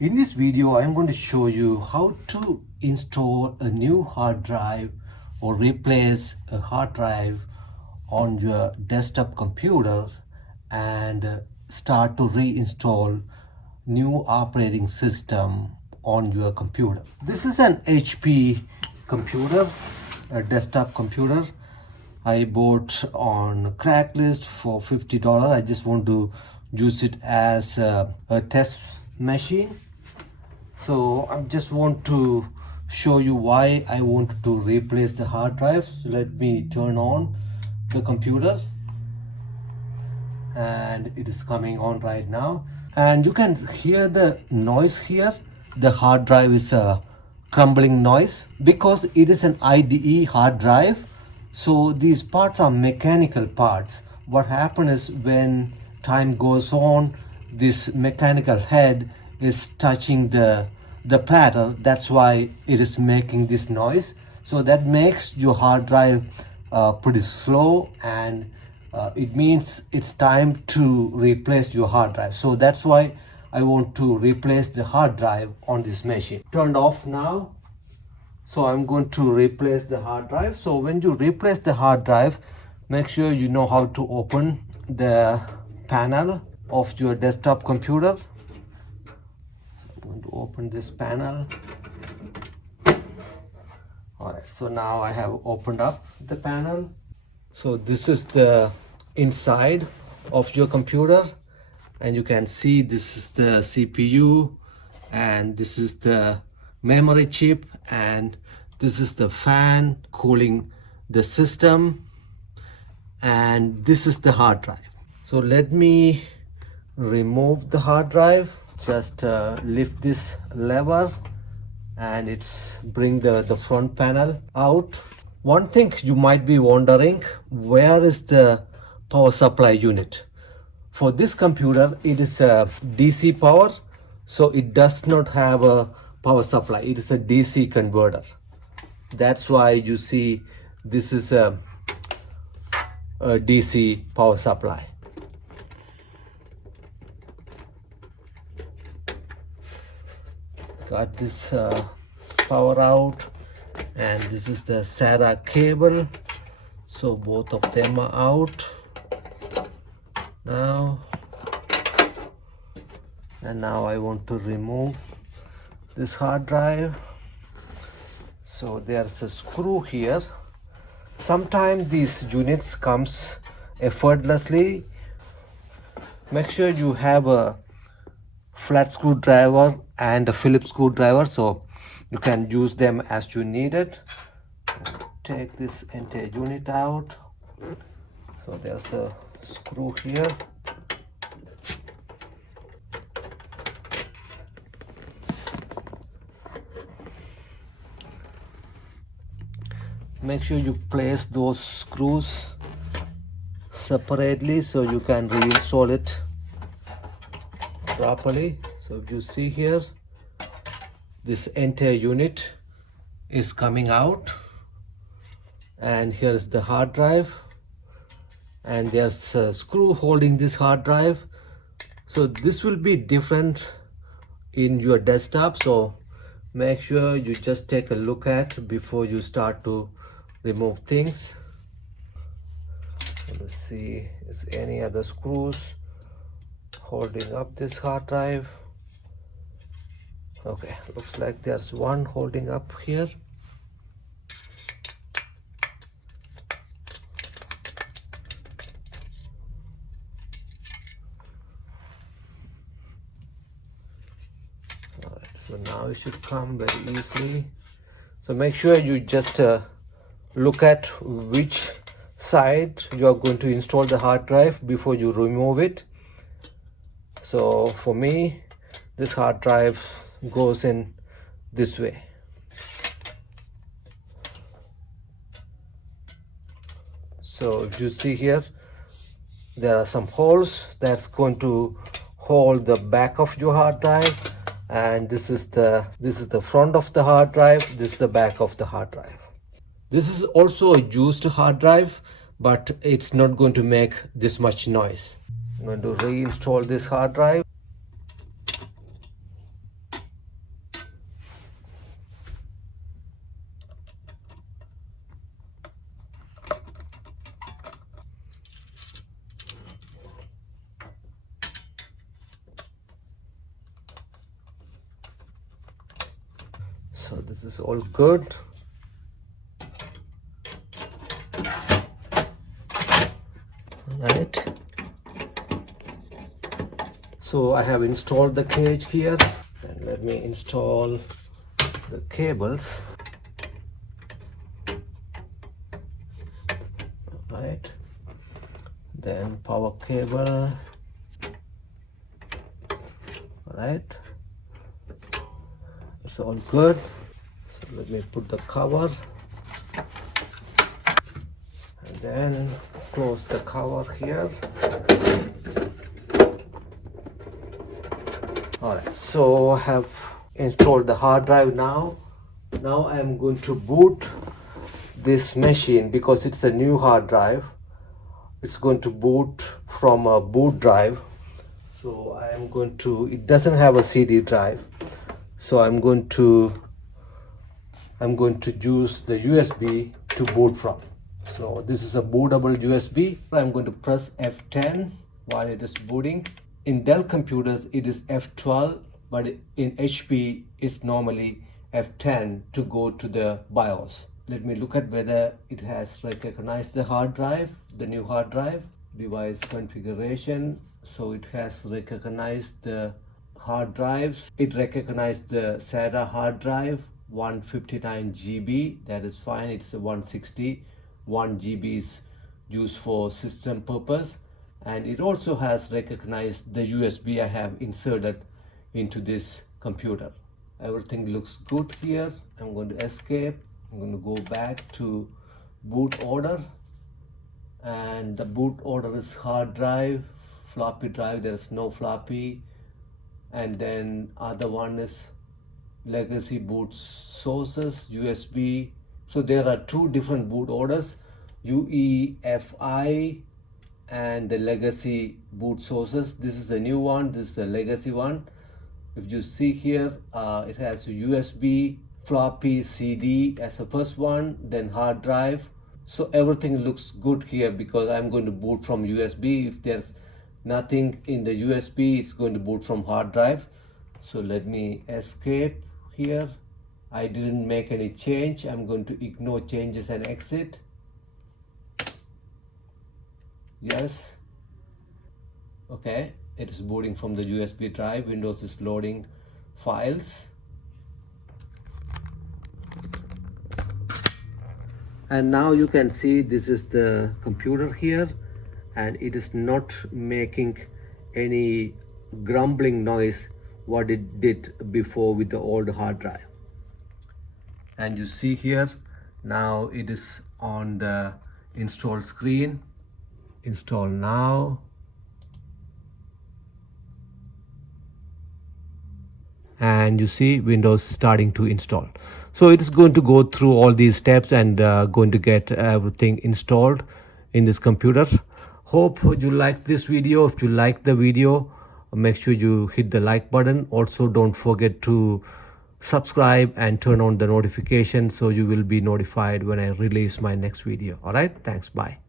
In this video, I'm going to show you how to install a new hard drive or replace a hard drive on your desktop computer and start to reinstall new operating system on your computer. This is an HP computer, a desktop computer. I bought on Craigslist for $50. I just want to use it as a test machine. So I just want to show you why I want to replace the hard drive. So let me turn on the computer, and it is coming on right now, and you can hear the noise here. The hard drive is a crumbling noise because it is an IDE hard drive. So these parts are mechanical parts. What happens is when time goes on, this mechanical head is touching the platter. That's why it is making this noise. So that makes your hard drive pretty slow, and it means it's time to replace your hard drive. So that's why I want to replace the hard drive on this machine. Turned off now. So I'm going to replace the hard drive. So when you replace the hard drive, make sure you know how to open the panel of your desktop computer. So I'm going to open this panel. All right, so now I have opened up the panel. So this is the inside of your computer, and you can see this is the CPU, and this is the memory chip, and this is the fan cooling the system, and this is the hard drive. So let me remove the hard drive. Just lift this lever and it's bring the front panel out. One thing you might be wondering, where is the power supply unit? For this computer, it is a DC power, so it does not have a power supply. It is a DC converter. That's why you see this is a DC power supply. Got this power out, and this is the SATA cable. So both of them are out now. And now I want to remove this hard drive. So there's a screw here. Sometimes these units comes effortlessly. Make sure you have a flat screwdriver and a Phillips screwdriver, so you can use them as you need it. Take this entire unit out. So there's a screw here. Make sure you place those screws separately so you can reinstall it properly. So if you see here, this entire unit is coming out, and here is the hard drive, and there's a screw holding this hard drive. So this will be different in your desktop, so make sure you just take a look at before you start to remove things. Let's see, is any other screws holding up this hard drive? Okay, looks like there's one holding up here. All right, so now it should come very easily. So make sure you just look at which side you are going to install the hard drive before you remove it. So for me, this hard drive goes in this way. So if you see here, there are some holes that's going to hold the back of your hard drive, and this is the front of the hard drive, this is the back of the hard drive. This is also a used hard drive, but it's not going to make this much noise. I'm going to reinstall this hard drive. this is all good. Right, so I have installed the cage here, and let me install the cables. Right, then power cable. Right, it's all good. So let me put the cover and then close the cover here. Alright, so I have installed the hard drive now. Now I am going to boot this machine because it's a new hard drive. It's going to boot from a boot drive. So I am going to, it doesn't have a CD drive. So I'm going to use the USB to boot from. So this is a bootable USB. I'm going to press F10 while it is booting. In Dell computers it is F12, but in HP it's normally F10 to go to the BIOS. Let me look at whether it has recognized the hard drive, the new hard drive. Device configuration. So it has recognized the hard drives. It recognized the SATA hard drive, 159 GB. That is fine. It's a 160. 1 GB is used for system purpose. And it also has recognized the USB I have inserted into this computer. Everything looks good here. I'm going to escape. I'm going to go back to boot order. And the boot order is hard drive, floppy drive, there is no floppy. And then other one is legacy boot sources, USB. So there are two different boot orders, UEFI and the legacy boot sources. This is the new one, this is the legacy one. If you see here, it has USB, floppy, CD as the first one, then hard drive. So everything looks good here because I'm going to boot from USB. If there's nothing in the USB, it's going to boot from hard drive. So let me escape here. I didn't make any change. I'm going to ignore changes and exit. Yes. Okay, it is booting from the USB drive. Windows is loading files. And now you can see this is the computer here, and it is not making any grumbling noise what it did before with the old hard drive. And you see here, now it is on the install screen. Install now. And you see Windows starting to install. So it is going to go through all these steps and going to get everything installed in this computer. Hope you like this video. If you like the video, make sure you hit the like button. Also don't forget to subscribe and turn on the notification so you will be notified when I release my next video. All right, thanks, bye.